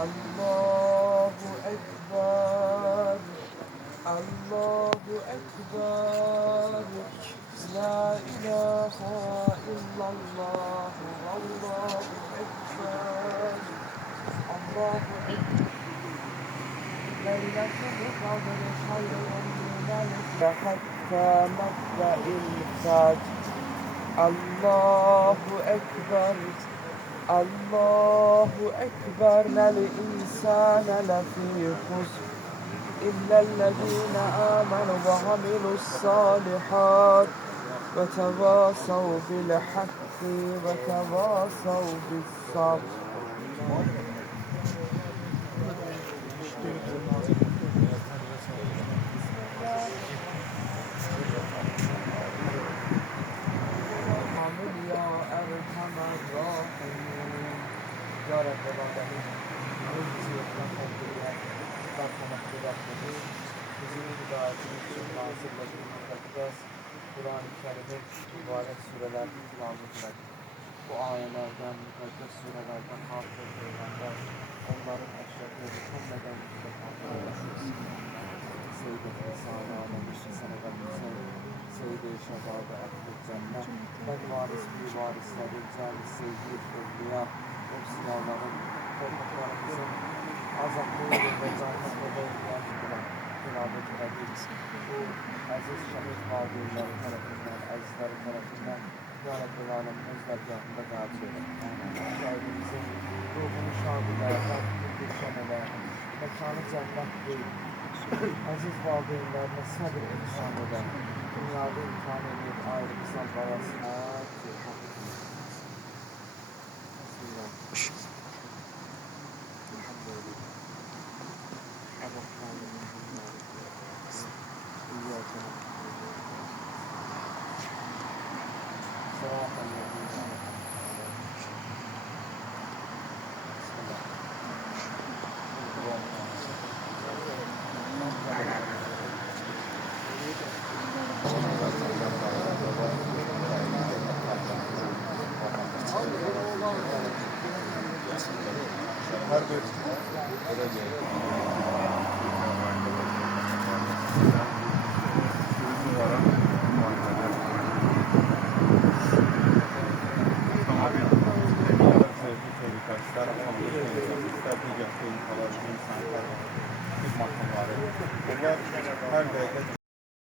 Allahu Ekber, Allahu Ekber, La ilahe illallah, Allahu Ekber, Allahu Ekber. Leyletul Kadr hayrun minel hatta matla'il fecr. Allahu Ekber, Allahu Ekber. Lel insane lefî husr illellezîne âmenû ve amilu's-sâlihât ve tevâsav bil hakki ve tevâsav bis-sabr. Ya Erhamer Rahim, Ya Rabbel Alemin, Bizi rahmetliler, merhametli Rabbimiz, bizi hidayetini için nasipledin mukaddes, Kur'an-ı Kerim'in mübarek surelerini tilavet et. Bu ayelerden, mukaddes surelerden hafız peygamber, onların eşrefi hükümleden müstefakı eylesin. Seyyid-i Risale Alemişi Senegalimize, Seyyid-i Şebab-ı Ehli Cennet, ben varis bir varisleri, Cali Seyyid Evliya, Evsiyaların, korkaklarımızın azaplığı ve zahmetleri yargılar, tilavet ederiz. Bu aziz şehit vadileri tarafından, azizleri tarafından, Ya Rabbi Alemin özlergahında gâcı edin. Şehidimizin ruhunu şahilerden, gülşeneler, mekanı cennet değil. Aziz valideynlerine sabır ihsan eden, dünyada imtihan edip ayrımızdan bayasına her bir